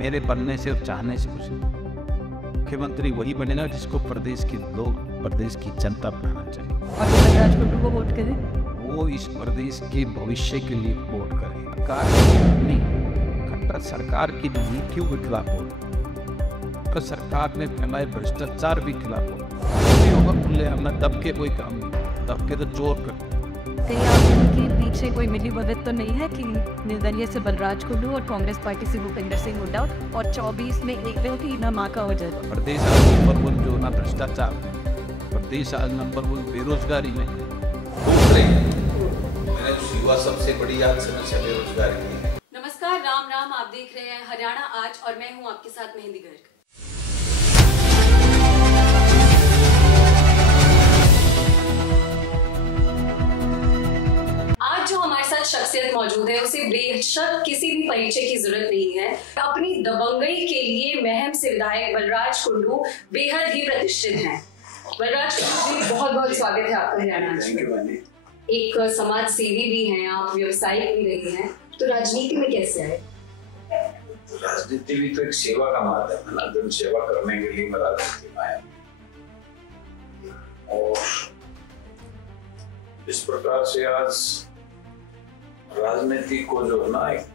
मेरे बनने से और चाहने से कुछ नहीं। मुख्यमंत्री वही बनेगा जिसको प्रदेश के लोग, प्रदेश की जनता बनाना चाहिए। और बलराज कुंडू को वोट करें? वो इस प्रदेश के भविष्य के लिए वोट करे। खट्टर सरकार की नीतियों के खिलाफ वोट, सरकार ने फैलाए भ्रष्टाचार भी खिलाफ वोट। खुले दब के कोई काम नहीं, दब के तो जोर कर। कहीं आप के पीछे कोई मिली भगत तो नहीं है कि निर्दलीय से बलराज कुंडू और कांग्रेस पार्टी से भूपेंद्र सिंह हुड्डा और 24 में एक व्यक्ति ना माँ का हो जाए? प्रदेश आज नंबर 1 जो ना भ्रष्टाचार, प्रदेश आज नंबर 1 बेरोजगारी में डूब रही है। मैंने युवा सबसे बड़ी आज समस्या बेरोजगारी है। नमस्कार, राम राम। आप देख रहे हैं हरियाणा आज और मैं हूं आपके साथ मेहंदी गर्ग। आज जो हमारे साथ शख्सियत मौजूद है उसे बेशक किसी भी परिचय की जरूरत नहीं है। अपनी दबंगई के लिए महम से विधायक बलराज कुंडू बेहद ही प्रतिष्ठित हैं। बलराज कुंडू जी, बहुत बहुत स्वागत है आपका हरियाणा आज। एक समाज सेवी भी हैं आप, व्यवसायिक भी रही हैं, तो राजनीति में कैसे आए? राजनीति भी तो एक सेवा का माध्यम है ना, जन सेवा करने के लिए मैं राजनीति में आया। और इस प्रकार से आज राजनीति को जो है ना एक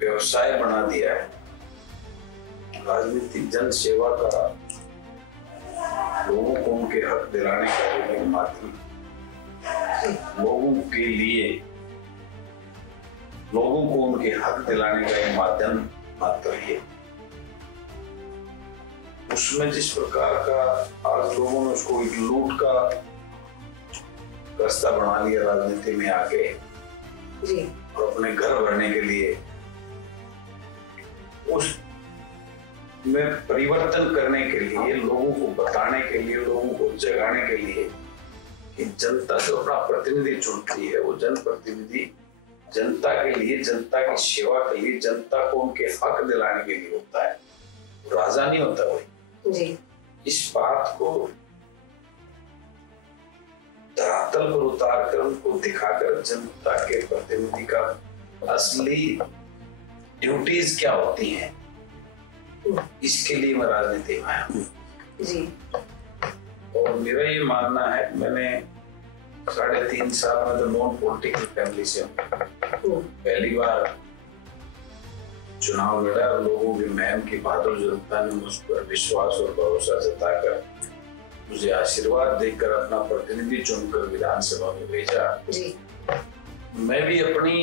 व्यवसाय बना दिया है। राजनीति जन सेवा का, लोगों को उनके हक दिलाने का एक माध्यम, लोगों के लिए लोगों को उनके हक दिलाने का एक माध्यम मात्र है। उसमें जिस प्रकार का आज लोगों ने उसको एक लूट का रास्ता बना लिया राजनीति में आके जी, और अपने घर भरने के लिए उस में परिवर्तन करने के लिए, लोगों को बताने के लिए, लोगों को जगाने के लिए कि जनता जो अपना प्रतिनिधि चुनती है वो जनप्रतिनिधि जनता के लिए, जनता की सेवा के लिए, जनता को उनके हक दिलाने के लिए होता है, राजा नहीं होता वही जी। इस बात को धरातल पर उतार कर उनको दिखाकर जनता के प्रतिनिधि का असली ड्यूटीज क्या होती हैं, इसके लिए मैं राजनीति में आया हूँ जी। और मेरा ये मानना है, मैंने 3.5 साल में तो नॉन पॉलिटिकल फैमिली से हूँ। पहली बार चुनाव लड़ा और लोगों की महम की बहादुर जनता ने मुझ पर विश्वास और भरोसा जताकर मुझे आशीर्वाद देकर अपना प्रतिनिधि चुनकर विधानसभा में भेजा जी। मैं भी अपनी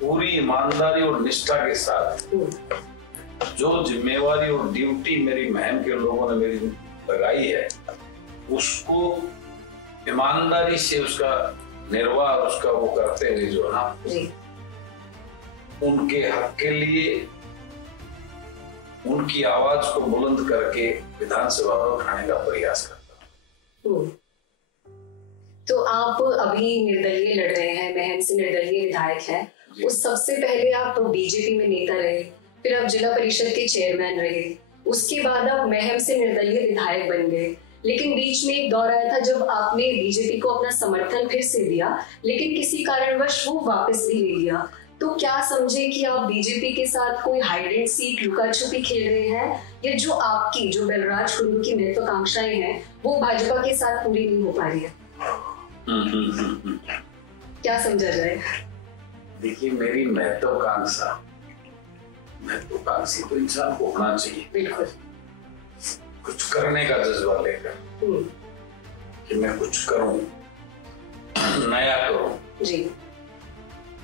पूरी ईमानदारी और निष्ठा के साथ जो जिम्मेवारी और ड्यूटी मेरी महम के लोगों ने मेरी लगाई है उसको ईमानदारी से उसका निर्वाह, उसका वो करते हुए जो है ना उनके हक के लिए उनकी आवाज को बुलंद करके विधानसभा में उठाने का प्रयास करता हूँ। तो आप अभी निर्दलीय लड़ रहे हैं, महम से निर्दलीय विधायक हैं। उस सबसे पहले आप बीजेपी में नेता रहे, फिर आप जिला परिषद के चेयरमैन रहे, उसके बाद आप महम से निर्दलीय विधायक बन गए। लेकिन बीच में एक दौर आया था जब आपने बीजेपी को अपना समर्थन फिर से दिया, लेकिन किसी कारणवश वो वापस भी ले लिया। तो क्या समझे कि आप बीजेपी के साथ कोई हाइड एंड सीक, लुका छुपी खेल रहे हैं, या जो आपकी, जो बलराज कुंडू की महत्वाकांक्षाएं हैं वो भाजपा के साथ पूरी नहीं हो पा रही है? क्या समझा जाए? देखिए, मेरी महत्वाकांक्षी तो इंसान को होना चाहिए, बिल्कुल, कुछ करने का जज्बा लेकर कि मैं कुछ करूं, नया करूं जी,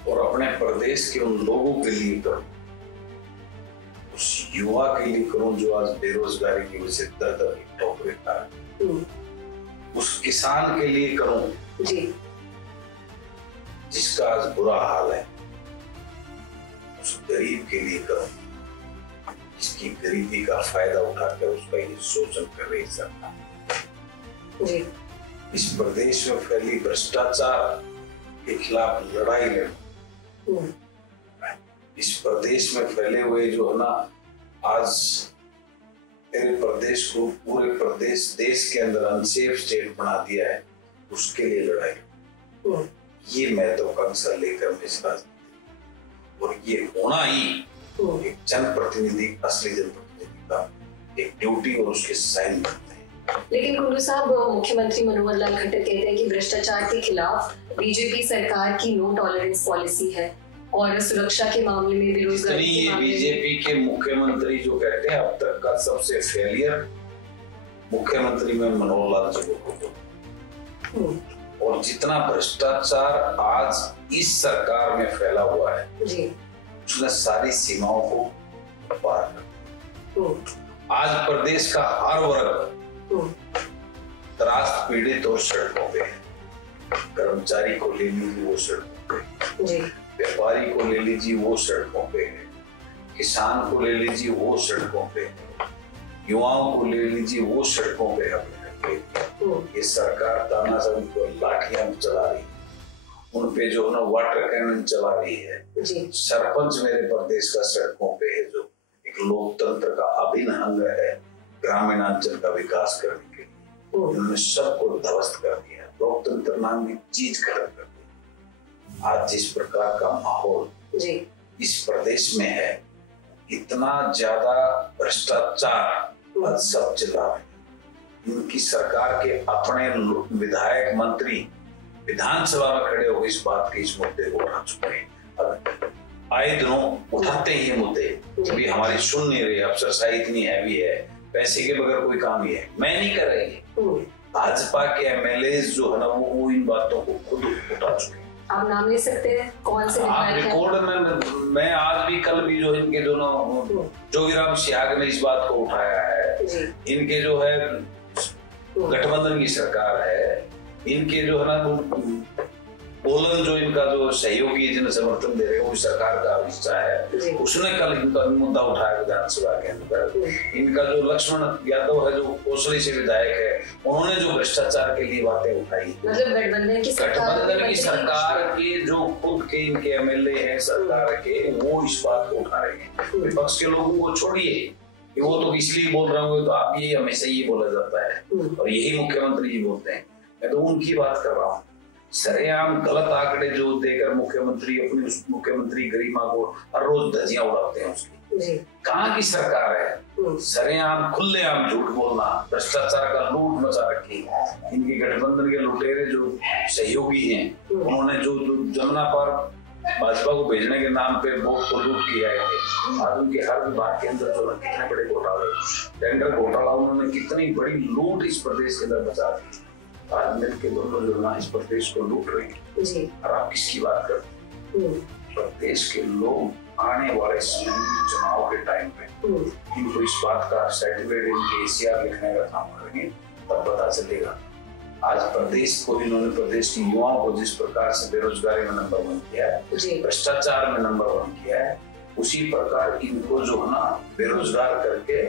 और अपने प्रदेश के उन लोगों के लिए करूं, उस युवा के लिए करूं जो आज बेरोजगारी की वजह से दर-दर की ठोकरें खा रहा है, उस किसान के लिए करूं जी, जिसका आज बुरा हाल है, उस गरीब के लिए करूं जिसकी गरीबी का फायदा उठाकर उसका ये शोषण कर रही सरकार। जी। इस प्रदेश में फैली भ्रष्टाचार के खिलाफ लड़ाई लड़ूं, इस प्रदेश में फैले हुए जो है ना आज मेरे प्रदेश को पूरे प्रदेश देश के अंदर अनसेफ स्टेट बना दिया है, उसके लिए लड़ाई। ये महत्वाकांक्षा लेकर मैं इस राजनीति और ये होना ही एक जनप्रतिनिधि, असली जनप्रतिनिधि का एक ड्यूटी और उसके साइन करते हैं। लेकिन कुल्लू साहब, मुख्यमंत्री मनोहर लाल खट्टर कहते हैं कि भ्रष्टाचार के खिलाफ बीजेपी सरकार की नो टॉलरेंस पॉलिसी है और सुरक्षा के मामले में, बेरोजगारी ये बीजेपी के मुख्यमंत्री जो कहते हैं अब तक का सबसे फेलियर मुख्यमंत्री में मनोहर लाल जी को, और जितना भ्रष्टाचार आज इस सरकार में फैला हुआ है जी, उसने सारी सीमाओं को पार कर। आज प्रदेश का हर वर्ग त्रास पीड़ित और सड़कों पे है। कर्मचारी को ले लीजिए वो सड़कों पे, व्यापारी को ले लीजिए वो सड़कों पे है, किसान को ले लीजिए वो सड़कों पे है, युवाओं को ले लीजिए वो सड़कों पे है। ये सरकार तानाशाही को लाठियां चला रही है, उन पे जो है ना वाटर कैनन चला रही है। सरपंच मेरे प्रदेश का सड़कों पे है, जो एक लोकतंत्र का अभिन्न अंग है ग्रामीणांचल का विकास करने के लिए। उन्होंने सबको ध्वस्त कर दिया, लोकतंत्र नाम की चीज खत्म कर दी। आज जिस प्रकार का माहौल इस प्रदेश में है, इतना ज्यादा भ्रष्टाचार सब चला रहे हैं। इनकी सरकार के अपने विधायक मंत्री विधानसभा में खड़े होकर इस बात के, इस मुद्दे को उठा चुके हैं। आए दिनों उठाते ही मुद्दे, कभी हमारी सुन नहीं रही, अफसरशाही इतनी हैवी है, पैसे के बगैर कोई काम ही है मैं नहीं कर रही है। भाजपा के एमएलए जो है ना वो इन बातों को खुद उठा चुके हैं। आप नाम ले सकते हैं कौन से आप रिकॉर्ड में, मैं आज भी कल भी जो इनके दोनों जोगीराम सियाग ने इस बात को उठाया है। इनके जो है गठबंधन की सरकार है, इनके जो है ना बोलन जो इनका जो सहयोगी जिन्हें समर्थन दे रहे हैं वो सरकार का हिस्सा है, उसने कल इनका मुद्दा उठाया विधानसभा के अंदर। इनका जो लक्ष्मण यादव है जो कोसली से विधायक है, उन्होंने जो भ्रष्टाचार के लिए बातें उठाई, मतलब गठबंधन की सरकार के जो खुद के इनके एमएलए हैं सरकार के, वो इस बात को उठा रहे हैं। विपक्ष के लोगों को छोड़िए, वो तो इसलिए बोल रहे होंगे, तो आप ये हमेशा ये बोला जाता है और यही मुख्यमंत्री जी बोलते हैं। मैं तो उनकी बात कर रहा हूँ। सरेआम गलत आंकड़े जो देकर मुख्यमंत्री अपनी उस मुख्यमंत्री गरिमा को हर रोज धज्जियां उड़ाते हैं उसकी। कहाँ की सरकार है? सरेआम खुलेआम झूठ बोलना, भ्रष्टाचार का लूट मचा रखी। इनके गठबंधन के लुटेरे जो सहयोगी हैं, उन्होंने जो जमुना पर भाजपा को भेजने के नाम पे वोट को लूट किया है। आज उनके हर विभाग के अंदर जो कितने बड़े घोटाले, टेंडर घोटाला, उन्होंने कितनी बड़ी लूट इस प्रदेश के अंदर मचा दी। आज मिलकर दोनों जो ना इस प्रदेश को लूट रहे हैं। और आप किसकी बात करते हैं? प्रदेश के लोग आने वाले समय चुनाव के टाइम पे इनको इस बात का सर्टिफिकेट, इनके एसीआर लिखने का काम करेंगे, तब पता चलेगा। आज प्रदेश को इन्होंने, प्रदेश की युवाओं को जिस प्रकार से बेरोजगारी में नंबर 1 किया है, भ्रष्टाचार में नंबर 1 किया है, उसी प्रकार इनको जो है ना बेरोजगार करके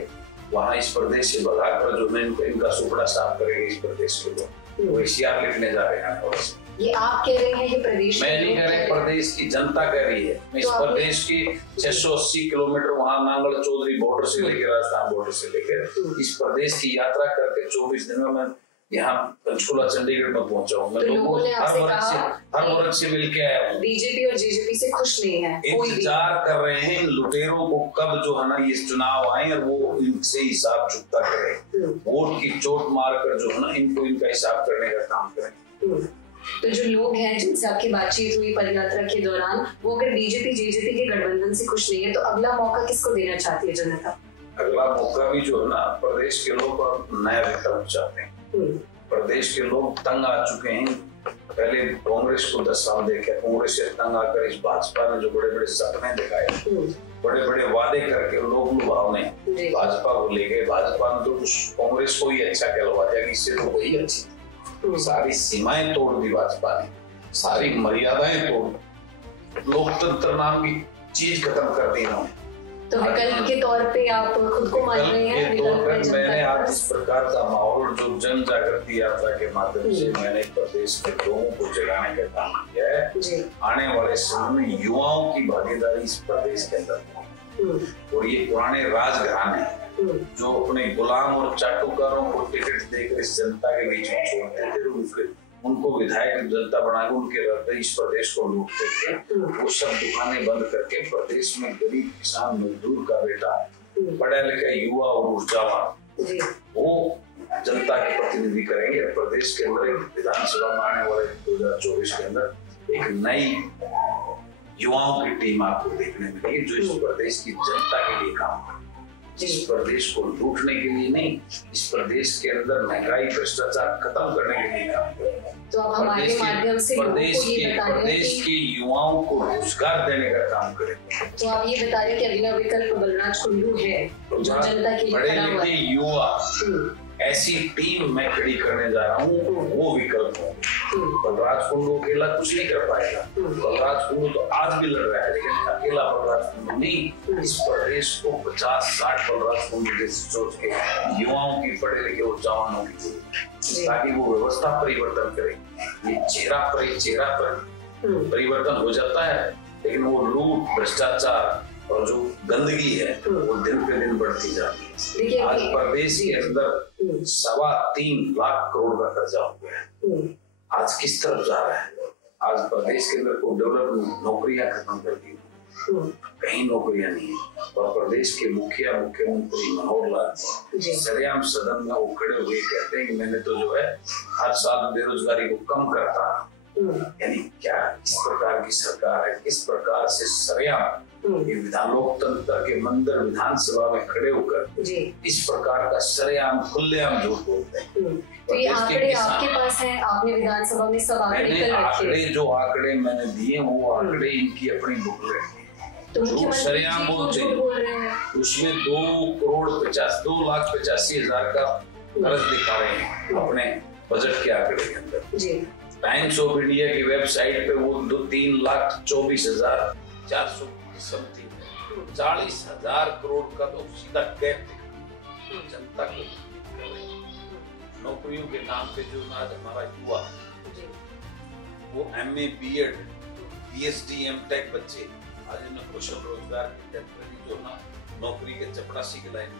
वहां इस प्रदेश से भगाकर जो है इनका सुपड़ा साफ करेगा इस प्रदेश के लोग। वो एसीआर लिखने जा रहे हैं। ये आप कह रहे हैं प्रदेश, मैं नहीं कह रहा, प्रदेश की जनता कह रही है। मैं इस प्रदेश की 680 किलोमीटर वहां नांगल चौधरी बॉर्डर से लेकर राजस्थान बॉर्डर से लेकर इस प्रदेश की यात्रा करके 24 दिन में मैं यहाँ पंचकुला चंडीगढ़ में पहुंचा हूँ। मैं लोगों ने हर वर्ग से मिलके आया हूँ। बीजेपी और जेजेपी से खुश नहीं है, इंतजार कर रहे हैं इन लुटेरों को कब जो है ना ये चुनाव आए और वो इनसे हिसाब चुकता करे, वोट की चोट मारकर जो है ना इनको इनका हिसाब करने का काम करें। तो जो लोग हैं जिनसे आपकी बातचीत हुई पदयात्रा के दौरान, वो अगर बीजेपी जेजेपी के गठबंधन से खुश नहीं है तो अगला मौका किसको देना चाहती है जनता? अगला मौका भी जो है ना प्रदेश के लोग नया विकल्प चाहते हैं। प्रदेश के लोग तंग आ चुके हैं। पहले कांग्रेस को 10 साल देखे, कांग्रेस से तंग आकर इस भाजपा ने जो बड़े बड़े सपने दिखाए, बड़े बड़े वादे करके लोग लुभावने भाजपा को ले गए। भाजपा ने तो कांग्रेस को ही अच्छा कहलवा दिया कि इससे तो वही अच्छी थी। सारी सीमाएं तोड़ दी भाजपा ने, सारी मर्यादाएं तोड़, लोकतंत्र नाम की चीज खत्म कर दी इन्होंने। तो विकल्प के तौर पे आप खुद को मान रहे हैं? मैंने आज इस प्रकार का माहौल जो जन जागृति यात्रा के माध्यम से मैंने प्रदेश के लोगों को जगाने का काम किया है। आने वाले समय में युवाओं की भागीदारी इस प्रदेश के अंदर, और ये पुराने राजघराने जो अपने गुलाम और चाटुकारों को टिकट देकर इस जनता के बीच में छोड़ देते थे, उनको विधायक जनता बना के उनके रहते इस प्रदेश को लूटते थे, वो सब दुकानें बंद करके प्रदेश में गरीब किसान मजदूर का बेटा, पढ़ा लिखा युवा और ऊर्जावान वो जनता के प्रतिनिधि करेंगे। प्रदेश के अंदर विधानसभा में आने वाले 2024 के अंदर एक नई युवाओं की टीम आपको देखने मिलेगी जो इस प्रदेश की जनता के लिए काम करे, इस प्रदेश को लूटने के लिए नहीं, इस प्रदेश के अंदर महंगाई भ्रष्टाचार खत्म करने के लिए काम करे। तो आप हमारे माध्यम से प्रदेश के युवाओं को रोजगार देने का काम करे। तो आप ये बता रहे हैं कि अगला विकल्प बलराज कुंडू है जो जनता के लिए बड़े लिखे युवा ऐसी टीम मैं खड़ी करने जा रहा हूँ, वो विकल्प हो। बलराज कुंडू अकेला कुछ नहीं कर पाएगा। बलराज कुंडू तो आज भी लड़ रहा है, लेकिन अकेला बलराज कुंडू नहीं, इस प्रदेश को 50-60 बलराज कुंडू जैसी सोच के युवाओं की, पढ़े लिखे जवानों की, ताकि वो व्यवस्था परिवर्तन करे। ये चेहरा पर परिवर्तन हो जाता है, लेकिन वो लूट, भ्रष्टाचार और जो गंदगी है वो दिन पे दिन बढ़ती जाती है। आज प्रदेश के अंदर 3.25 लाख करोड़ का कर्जा हो गया है। आज किस तरफ जा रहा है? आज प्रदेश के अंदर को डेवलपमेंट नौकरियां खत्म कर दी, कहीं नौकरियां नहीं है। और प्रदेश के मुख्यमंत्री मनोहर लाल सरेआम सदन में वो खड़े हुए कहते हैं कि मैंने तो जो है हर साल बेरोजगारी को कम करता। यानी क्या इस प्रकार की सरकार है? किस प्रकार से सरेआम विधान लोकतंत्र के मंदिर विधानसभा में खड़े होकर इस प्रकार का सरेआम खुलेआम झूठ बोलते हैं। तो ये आंकड़े आपके पास है, आपने विधानसभा में सब आंकड़े जो आंकड़े मैंने दिए वो आंकड़े इनकी अपनी बुक में तो जो सरेआम बोलते हैं उसमें 2,85,000 का कर्ज दिखा रहे हैं अपने बजट के आंकड़े के अंदर। टाइम्स ऑफ इंडिया की वेबसाइट पे वो 3,24,400 समथिंग 40,000 करोड़ का तो सीधा गैप दिखा जनता को। नौकरियों के नाम पे जो आज हमारा युवा वो MA BEd PhD MTech बच्चे आज इन्हें कौशल रोजगार की टेम्पररी जो ना नौकरी के चपरासी की लाइन में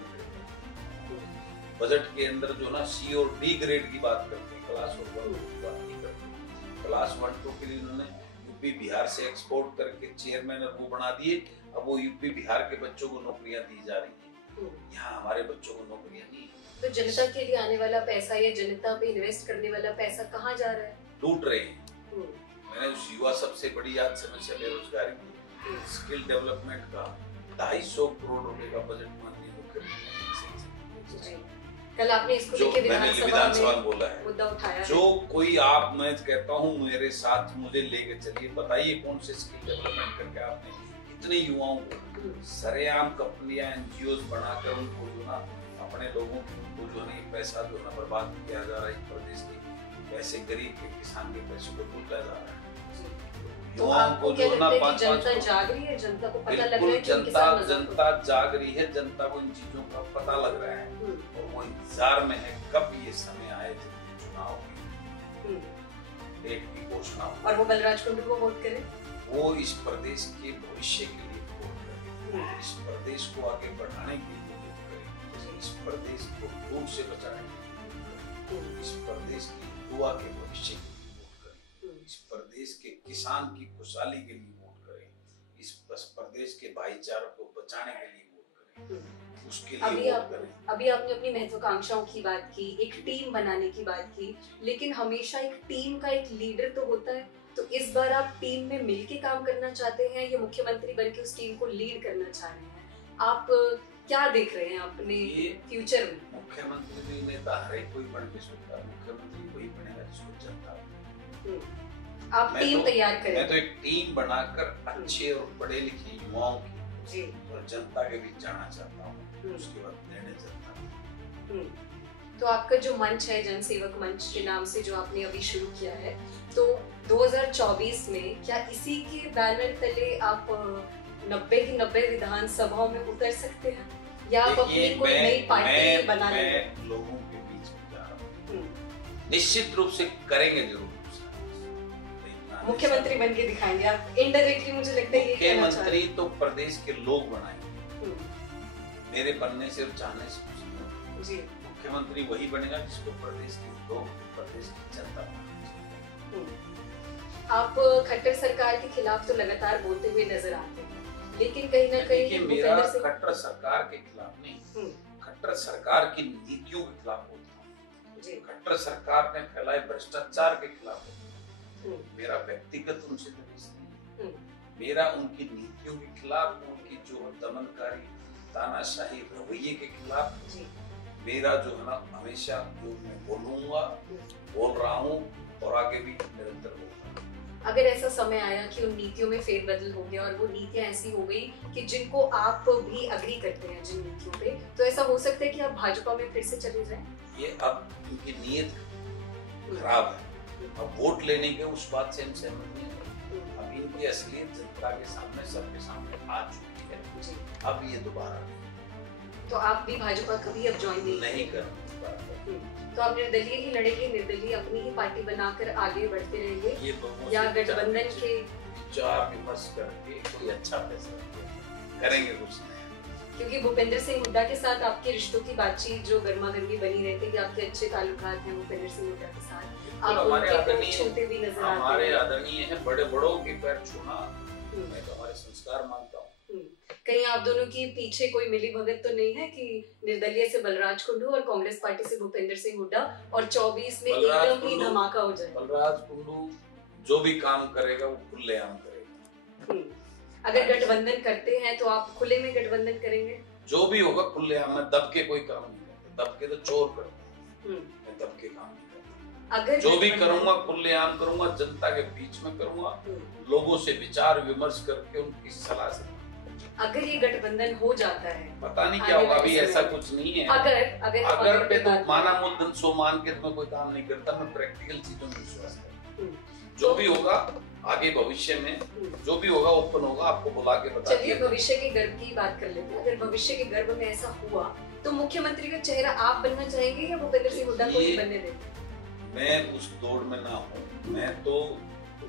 बजट के अंदर जो ना C और D ग्रेड की बात करते हैं, क्लास 1 2 की बात नहीं करते। क्लास 1 2 के लिए उन्होंने यूपी बिहार से एक्सपोर्ट करके चेयरमैन वो बना दिए। अब वो यूपी बिहार के बच्चों को नौकरियां दी जा रही है, यहाँ हमारे बच्चों को नौकरियां नहीं। तो जनता के लिए आने वाला पैसा या जनता पे इन्वेस्ट करने वाला पैसा कहाँ जा रहा है? लूट रहे हैं। मैंने उस युवा सबसे बड़ी आज समस्या बेरोजगारी की, स्किल डेवलपमेंट का 250 करोड़ रुपए का बजट माननीय मुख्यमंत्री कल आपने इसको लेके विधानसभा में बोला है, मुद्दा उठाया। जो कोई आप मैं कहता हूँ मेरे साथ मुझे लेके चलिए, बताइए कौन से स्किल डेवलपमेंट करके आपने इतने युवाओं को सरेआम कंपनियां NGOs बनाकर उनको जो ना अपने लोगों को जो नहीं पैसा जो ना बर्बाद किया जा रहा है। प्रदेश के पैसे गरीब के किसान के पैसे को लूटा जा रहा है। तो आपको क्या लगता है कि जनता जाग रही है? जनता को पता लग रहा है कि जनता जाग रही है, जनता को इन चीजों का पता लग रहा है और वो इंतजार में है कब ये समय आए जब चुनाव की डेट की घोषणा हो और वो बलराज कुंडू को वोट करे, वो इस प्रदेश के भविष्य के लिए वोट करे, इस प्रदेश को आगे बढ़ाने के लिए वोट करे, इस प्रदेश को लूट से बचाने के लिए, इस प्रदेश की युवा के भविष्य के लिए वोट करे, इस प्रदेश के किसान की खुशहाली के लिए वोट करे, इस प्रदेश के भाईचारे को बचाने के लिए वोट करे, उसके लिए वोट करे। अभी आपने अपनी महत्वाकांक्षाओं की बात की, एक टीम बनाने की बात की, लेकिन हमेशा एक टीम का एक लीडर तो होता है। तो इस बार आप टीम में मिलके काम करना चाहते हैं या मुख्यमंत्री बनके उस टीम को लीड करना चाह रहे हैं? आप क्या देख रहे हैं अपने फ्यूचर में? मुख्यमंत्री भी नेता हर एक कोई बन भी सकता है, मुख्यमंत्री वही बनेगा जिसको जनता। आप टीम तैयार करें। मैं तो एक टीम बनाकर अच्छे और पढ़े लिखे युवाओं की और जनता के बीच जाना चाहता हूँ, उसके बाद निर्णय जनता। तो आपका जो मंच है जनसेवक मंच के नाम से जो आपने अभी शुरू किया है, तो 2024 में क्या इसी के बैनर तले आप 90 की 90 विधानसभाओं में उतर सकते हैं या आप अपनी कोई नई पार्टी बना लेंगे? मैं लोगों के बीच में जा रहा हूँ, निश्चित रूप से करेंगे जरूर। मुख्यमंत्री बन के दिखाएंगे आप इनडायरेक्टली, मुझे लगता है ये मुख्यमंत्री तो प्रदेश के लोग बनाएंगे, मेरे बनने से और चाहने से कुछ नहीं। मुख्यमंत्री वही बनेगा जिसको प्रदेश के लोग, प्रदेश की जनता बनाएगी। आप खट्टर सरकार के खिलाफ तो लगातार बोलते हुए नजर आते हैं, लेकिन कहीं ना कहीं मेरा खट्टर सरकार के खिलाफ नहीं, खट्टर सरकार की नीतियों के खिलाफ बोलता हूँ। खट्टर सरकार ने फैलाए भ्रष्टाचार के खिलाफ बोलता हूँ। मेरा व्यक्तिगत उनसे नहीं, मेरा उनकी नीतियों के खिलाफ, उनकी जो दमनकारी तानाशाही रवैये के खिलाफ मेरा जो है ना हमेशा जो मैं बोलूंगा, बोल रहा हूँ और आगे भी निरंतर बोलूंगा। अगर ऐसा समय आया कि उन नीतियों में फेरबदल हो गया और वो नीतियां ऐसी हो गई कि जिनको आप भी अग्री करते हैं जिन नीतियों पे, तो ऐसा हो सकता है कि आप भाजपा में फिर से चले जाएं? ये अब उनकी नीयत खराब है, अब वोट लेने के उस बात से हम सहमत नहीं है। अब इनकी असलियत जनता के सामने, सबके सामने आ चुकी है। अब ये दोबारा तो आप भी भाजपा कभी अब ज्वाइन नहीं कर, तो आप निर्दलीय ही लड़ेंगे, निर्दलीय अपनी ही पार्टी बनाकर आगे बढ़ते रहेंगे या गठबंधन के विचार विमर्श करके कोई अच्छा फैसला करेंगे कुछ नहीं? क्योंकि भूपेंद्र सिंह हुड्डा के साथ आपके रिश्तों की बातचीत जो गर्मा गर्मी बनी रहती है, आपके अच्छे ताल्लुकात हैं भूपेंद्र सिंह हुड्डा के साथ, आप उनके छूते भी नजर आते हैं। हमारे आदरणीय है, बड़े बड़ों के पैर छूना मैं तो हमारे संस्कार मानता हूँ। कहीं आप दोनों की पीछे कोई मिली भगत तो नहीं है कि निर्दलीय से बलराज कुंडू और कांग्रेस पार्टी से भूपेंद्र सिंह हुड्डा और 24 में एकदम ही धमाका हो जाए? बलराज कुंडू जो भी काम करेगा वो खुलेआम करेगा। अगर गठबंधन करते हैं तो आप खुले में गठबंधन करेंगे? जो भी होगा खुलेआम में, दब के कोई काम नहीं करते, दब के तो चोर करते हैं, मैं दब के काम नहीं करता। अगर जो भी करूंगा खुलेआम करूंगा, जनता के बीच में करूंगा, लोगों से विचार विमर्श करके उनकी सलाह से। अगर ये गठबंधन हो जाता है, पता नहीं क्या होगा, अभी ऐसा कुछ नहीं है। अगर पे तो माना मुद्दन सो मान के मैं कोई काम नहीं करता, मैं प्रैक्टिकल चीजों में विश्वास करता हूँ। जो भी होगा आगे भविष्य में, जो भी होगा ओपन होगा, आपको बुला के बता। चलिए भविष्य के गर्भ की बात कर लेते हैं। अगर भविष्य के गर्भ में ऐसा हुआ तो मुख्यमंत्री का चेहरा आप बनना चाहेंगे या भूपेंद्र सिंह हुड्डा को ही बनने देंगे? मैं उस दौड़ में ना हूँ, मैं तो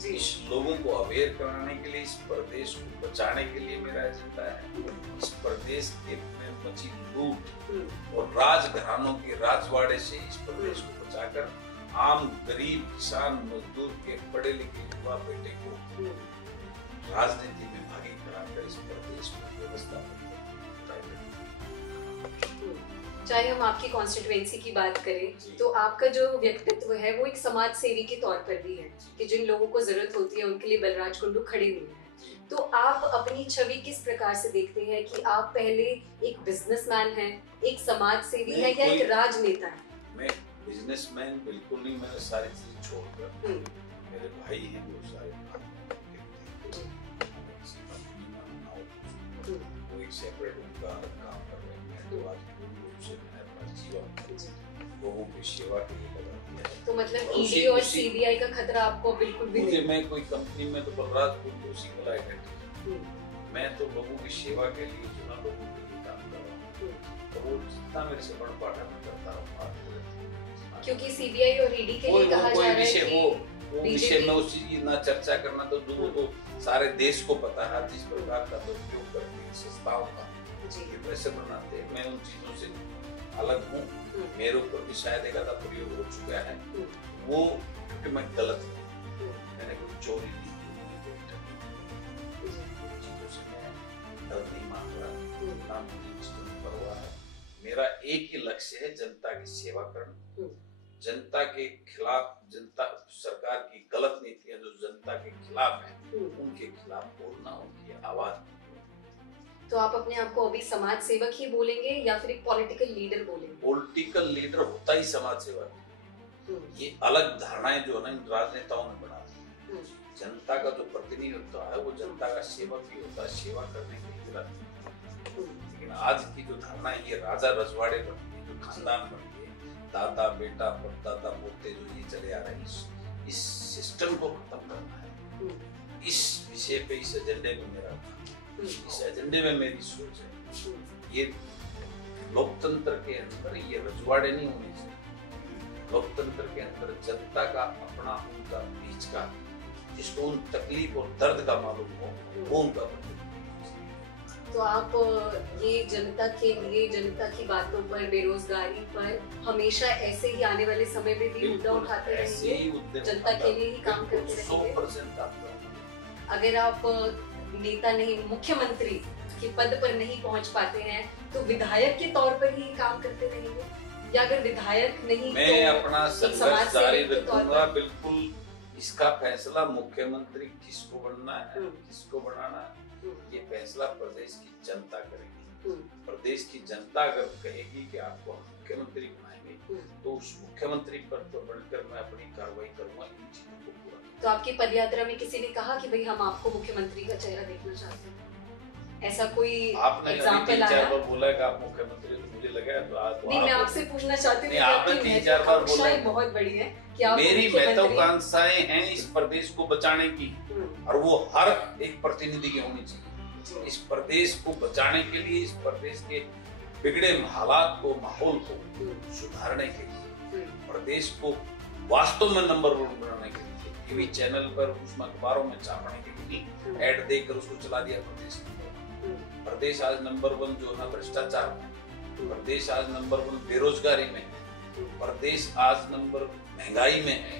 इस लोगों को अवेयर कराने के लिए, इस प्रदेश को बचाने के लिए मेरा एजेंडा है। इस प्रदेश के में मची लूट और राजघरानों के राजवाड़े से इस प्रदेश को बचाकर आम गरीब किसान मजदूर के पढ़े लिखे युवा बेटे को राजनीति में भागी कराकर इस प्रदेश को व्यवस्था। चाहे हम आपकी कॉन्स्टिट्यूएंसी की बात करें तो आपका जो व्यक्तित्व है वो एक समाज सेवी के तौर पर भी है कि जिन लोगों को जरूरत होती है उनके लिए बलराज कुंडू खड़े हुए हैं। तो आप अपनी छवि किस प्रकार से देखते हैं कि आप पहले एक बिजनेसमैन हैं, एक समाज सेवी है या एक राजनेता है? मैं बिजनेसमैन बिल्कुल नहीं, मैंने सारी चीजें छोड़कर मेरे भाई हैं वो सारे वो एक सेपरेट उनका काम कर रहे हैं। तो आज पूर्ण रूप से मैंने अपना जीवन लोगों की सेवा के लिए लगा दिया है। तो मतलब ईडी और सीबीआई का खतरा आपको बिल्कुल भी नहीं? मैं कोई कंपनी में तो बलराज कुंडू उसी को लाए, मैं तो लोगों की सेवा के लिए जो ना लोगों के लिए काम कर रहा हूँ, तो वो जितना मेरे से बड़ पाठा मैं करता रहूँ। क्योंकि सीबीआई और ईडी के लिए कहा जा रहा है कि वो विषय में उस चीज ना चर्चा करना, तो दूर तो सारे देश को पता है जिस प्रकार का दुरुपयोग करके संस्थाओं का ये पैसे बनाते हैं। मैं उन चीजों से अलग हूँ, मेरे ऊपर भी शायद एक आधा प्रयोग हो चुका है वो, क्योंकि मैं गलत हूँ, मैंने कोई चोरी नहीं की, चीजों से मैं गलत नहीं मान रहा, ना मुझे चीजों में परवाह है। मेरा एक ही लक्ष्य है, जनता की सेवा करना, जनता के खिलाफ, जनता सरकार की गलत नीतियां जो जनता के खिलाफ है उनके खिलाफ बोलना, उनकी आवाज। तो आप अपने आप को अभी समाज सेवक ही बोलेंगे या फिर एक पॉलिटिकल लीडर बोलेंगे? पॉलिटिकल लीडर होता ही समाज सेवक। ये अलग धारणाएं जो है ना इन राजनेताओं ने बना दी। जनता का जो प्रतिनिधित्व है वो जनता का सेवक ही होता है, सेवा करने के लिए। लेकिन आज की जो धारणा है ये राजा रजवाड़े बन गए, जो खानदान बन गए, दादा बेटा परदादा पोते जो ये चले आ रहे हैं, इस सिस्टम को खत्म करना है। इस विषय पे, इस एजेंडे में मेरा, इस एजेंडे में मेरी सोच है। ये लोकतंत्र के अंदर ये रजवाड़े नहीं होने चाहिए। लोकतंत्र के अंदर जनता का अपना, उनका बीच का, जिसको उन तकलीफ और दर्द का मालूम हो वो उनका प्रतिनिधित्व। तो आप ये जनता के लिए, जनता की बातों पर, बेरोजगारी पर हमेशा ऐसे ही आने वाले समय में भी मुद्दा उठाते रहेंगे, जनता के लिए ही काम करते रहेंगे? 100% अगर आप नेता नहीं, मुख्यमंत्री के पद पर नहीं पहुंच पाते हैं तो विधायक के तौर पर ही काम करते रहेंगे, या अगर विधायक नहीं मैं तो अपना संघर्ष जारी रखूंगा। बिल्कुल इसका फैसला मुख्यमंत्री किसको बनना है, किसको बनाना है, ये फैसला प्रदेश की जनता करेगी। प्रदेश की जनता अगर कहेगी कि आपको हम मुख्यमंत्री बनाएंगे तो उस मुख्यमंत्री पर तो बनकर मैं अपनी कार्रवाई करूंगा इन चीजों को पूरा। तो आपकी पदयात्रा में किसी ने कहा कि भाई हम आपको मुख्यमंत्री का चेहरा देखना चाहते हैं, ऐसा कोई एग्जाम्पल आया? बोला कि आप मुख्यमंत्री, तो मुझे लगा तो आज नहीं, मैं आपसे पूछना चाहती हूँ, आपने 3-4 बार बोला, बहुत बड़ी है कि आप मेरी महत्वाकांक्षाएं हैं इस प्रदेश को बचाने की, और वो हर एक प्रतिनिधि की होनी चाहिए। इस प्रदेश को बचाने के लिए, इस प्रदेश के बिगड़े हालात को, माहौल को सुधारने के लिए, प्रदेश को वास्तव में नंबर 1 बनाने के लिए, टीवी चैनल पर, उसमें अखबारों में छापने के लिए ऐड देकर उसको चला दिया प्रदेश। प्रदेश आज नंबर 1 जो है भ्रष्टाचार में, प्रदेश आज नंबर 1 बेरोजगारी में, प्रदेश आज नंबर महंगाई में है,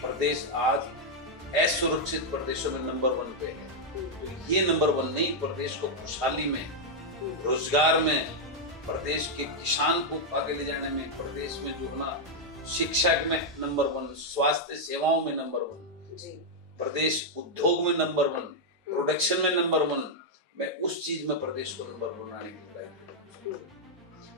प्रदेश आज असुरक्षित प्रदेशों में नंबर 1 पे है। तो ये नंबर 1 नहीं, प्रदेश को खुशहाली में, रोजगार में, प्रदेश के किसान को आगे ले जाने में, प्रदेश में जो है ना शिक्षा में नंबर 1, स्वास्थ्य सेवाओं में नंबर 1, प्रदेश उद्योग में नंबर 1, प्रोडक्शन में नंबर 1, मैं उस चीज में प्रदेश को नंबर बनाने की लड़ाई कर रहा हूं।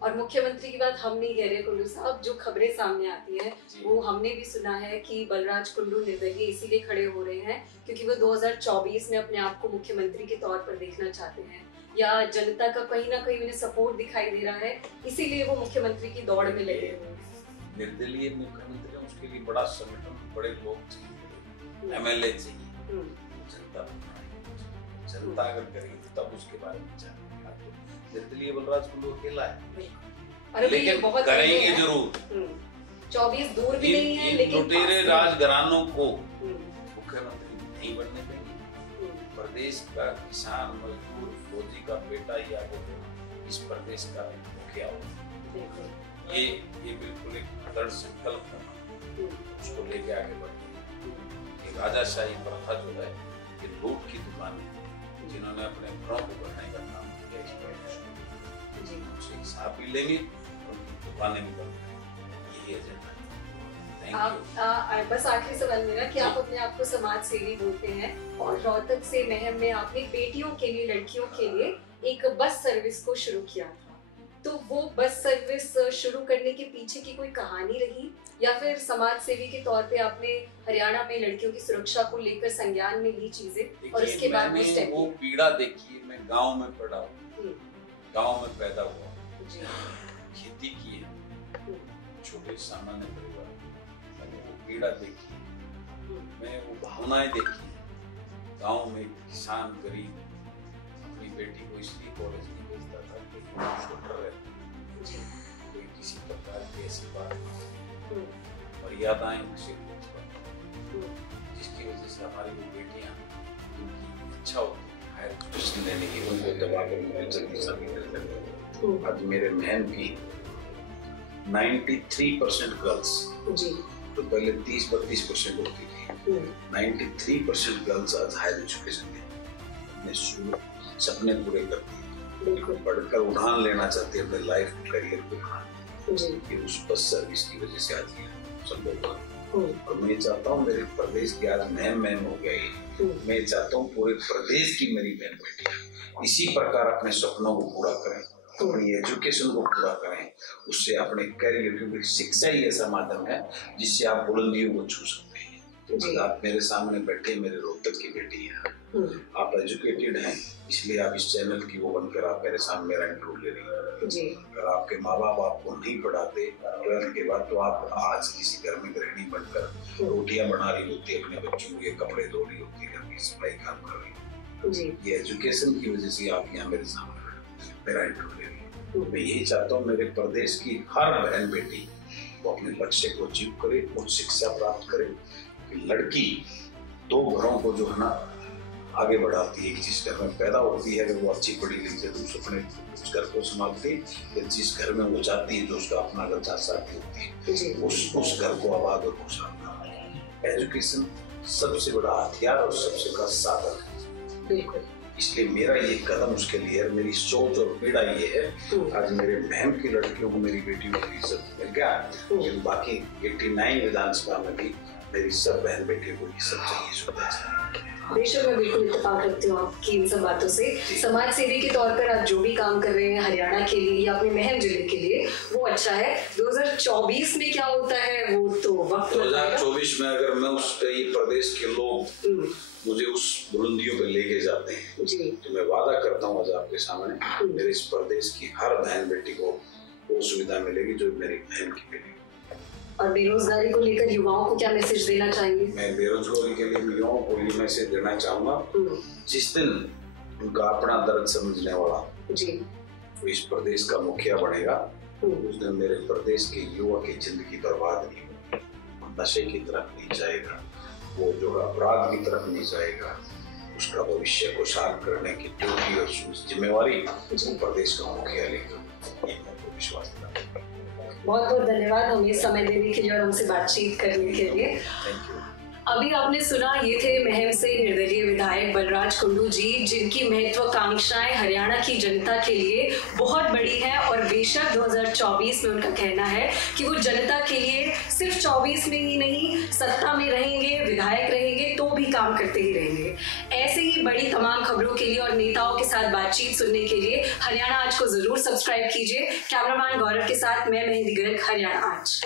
और मुख्यमंत्री की बात हम नहीं कह रहे कुल्लू साहब, जो खबरें सामने आती है वो हमने भी सुना है कि बलराज कुल्लू निर्दलीय इसीलिए खड़े हो रहे हैं क्योंकि वो 2024 में अपने आप को मुख्यमंत्री के तौर पर देखना चाहते हैं, या जनता का कहीं ना कहीं उन्हें सपोर्ट दिखाई दे रहा है, इसीलिए वो मुख्यमंत्री की दौड़ में लगे हुए हैं। निर्दलीय मुख्यमंत्री, उसके लिए बड़ा संगठन, बड़े लोग चाहिए, MLA चाहिए, जनता अगर करेगी तब उसके बारे में विचार। निर्दलीय बलराज कुल्लू अकेला है, लेकिन करेंगे जरूर। 24 दूर भी नहीं है, लेकिन लुटेरे राजघरानों को मुख्यमंत्री नहीं बनने देंगे। प्रदेश का किसान, मजदूर, फौजी का बेटा ही आगे इस प्रदेश का मुखिया हो। ये बिल्कुल एक दृढ़ संकल्प है, उसको लेके आगे बढ़े। राजाशाही प्रथा जो है ये लूट की दुकान है, जिन्होंने अपने घरों को बढ़ाने का काम किया, इस प्रदेश को उनसे हिसाब भी लेंगे, उनकी दुकानें भी बढ़ाएंगे। यही एजेंडा है। आप बस आखिरी सवाल मेरा कि आप अपने आप को समाज सेवी बोलते हैं और रोहतक से महम में आपने बेटियों के लिए, लड़कियों के लिए एक बस सर्विस को शुरू किया था, तो वो बस सर्विस शुरू करने के पीछे की कोई कहानी रही, या फिर समाज सेवी के तौर पे आपने हरियाणा में लड़कियों की सुरक्षा को लेकर संज्ञान में ली चीजें और उसके बाद वो पीड़ा देखी है। मैं गांव में पढ़ा हूँ, गांव में पैदा हुआ, खेती की है, छोटे सामान्य परिवार, मैंने वो पीड़ा देखी है, मैं वो भावनाएं देखी है। गांव में किसान गरीब अपनी बेटी को इसलिए कॉलेज नहीं भेजता था कि उसको डर रहता, कोई किसी प्रकार की ऐसी बात मर्यादाएं उसे जिसकी वजह से हमारी वो बेटियां, उनकी इच्छा होती है हायर एजुकेशन लेने की, उनको दबा कर मुझे जल्दी शादी कर देते। आज मेरे महम की 93% गर्ल्स, तो पहले 30-32% होती थी, 93% गर्ल्स आज हायर एजुकेशन ले अपने सपने पूरे करती है, पढ़कर उड़ान लेना चाहती है, अपने लाइफ करियर को उड़ान। ये उस बस सर्विस की वजह से आज ये संभव हुआ। और मैं चाहता हूँ मेरे प्रदेश की आज मैम हो गई, मैं चाहता हूँ पूरे प्रदेश की मेरी बहन बेटियां इसी प्रकार अपने सपनों को पूरा करें, अपनी एजुकेशन को पूरा करें, उससे अपने करियर, क्योंकि शिक्षा ही ऐसा माध्यम है जिससे आप बुलंदियों को छू सकते हैं। आप मेरे सामने बैठे, मेरे रोहतक की बेटी है, आप एजुकेटेड हैं, इसलिए आप इस चैनल की वो बनकर आप मेरे सामने मेरा इंटरव्यू ले रही हैं। अगर आपके माँ बाप आपको नहीं पढ़ाते 12th के बाद, तो आप आज किसी घर में गृहिणी बनकर रोटियां बना रही होती, अपने बच्चों के कपड़े धो रही होती, घर की सफाई काम कर रही होती। ये एजुकेशन की वजह से आप यहाँ मेरे सामने मेरा इंटरव्यू ले रही है। मैं यही चाहता हूँ मेरे प्रदेश की हर बहन बेटी वो अपने बच्चे को अचीव करे, उच्च शिक्षा प्राप्त करे। लड़की 2 घरों को जो है ना आगे बढ़ाती है। जिस घर में पैदा होती है अगर वो अच्छी पढ़ी लिखी है तो उस अपने उस घर को संभालती है। जिस घर में वो जाती है जो उसका अपना घर चाहती होती है उस घर को आबाद और खुशहाल बनाना। एजुकेशन सबसे बड़ा हथियार और सबसे बड़ा साधन है। बिल्कुल। इसलिए मेरा ये कदम उसके लिए, मेरी सोच और पीड़ा ये है, आज मेरे बहन की लड़कियों को, मेरी बेटियों को इज्जत मिल गया, लेकिन बाकी 89 विधानसभा में भी मेरी सब बहन बेटियों को ये सब चाहिए, सुविधा चाहिए। बेशक मैं बिल्कुल इत्तेफाक रखती हूँ आपकी इन सब बातों से। समाज सेवी के तौर पर आप जो भी काम कर रहे हैं हरियाणा के लिए या अपने महम जिले के लिए वो अच्छा है। 2024 में क्या होता है वो तो वक्त 2024 में अगर मैं उस ये प्रदेश के लोग मुझे उस बुलंदियों पे लेके जाते हैं तो मैं वादा करता हूँ आज आपके सामने मेरे इस प्रदेश की हर बहन बेटी को वो सुविधा मिलेगी जो मेरी बहन की बेटी। और बेरोजगारी को लेकर युवाओं को क्या मैसेज देना चाहेंगे? मैं बेरोजगारी के लिए युवाओं को ये मैसेज देना चाहूंगा, जिस दिन उनका अपना दर्द समझने वाला वो इस प्रदेश का मुखिया बनेगा उस दिन मेरे प्रदेश के युवा की जिंदगी बर्बाद नहीं होगी, नशे की तरफ नहीं जाएगा, वो जो अपराध की तरफ नहीं जाएगा, उसका भविष्य को साफ करने की ड्यूटी और जिम्मेवारी प्रदेश का मुखिया लेगा, ये मेरे विश्वास है। बहुत बहुत धन्यवाद हमें समय देने के लिए और हमसे बातचीत करने के लिए। अभी आपने सुना ये थे महम से निर्दलीय विधायक बलराज कुंडू जी, जिनकी महत्वाकांक्षाएं हरियाणा की जनता के लिए बहुत बड़ी है और बेशक 2024 में उनका कहना है कि वो जनता के लिए सिर्फ 24 में ही नहीं सत्ता में रहेंगे, विधायक रहेंगे तो भी काम करते ही रहेंगे। ऐसे ही बड़ी तमाम खबरों के लिए और नेताओं के साथ बातचीत सुनने के लिए हरियाणा आज को जरूर सब्सक्राइब कीजिए। कैमरामैन गौरव के साथ मैं मेहंदी गर्ग, हरियाणा आज।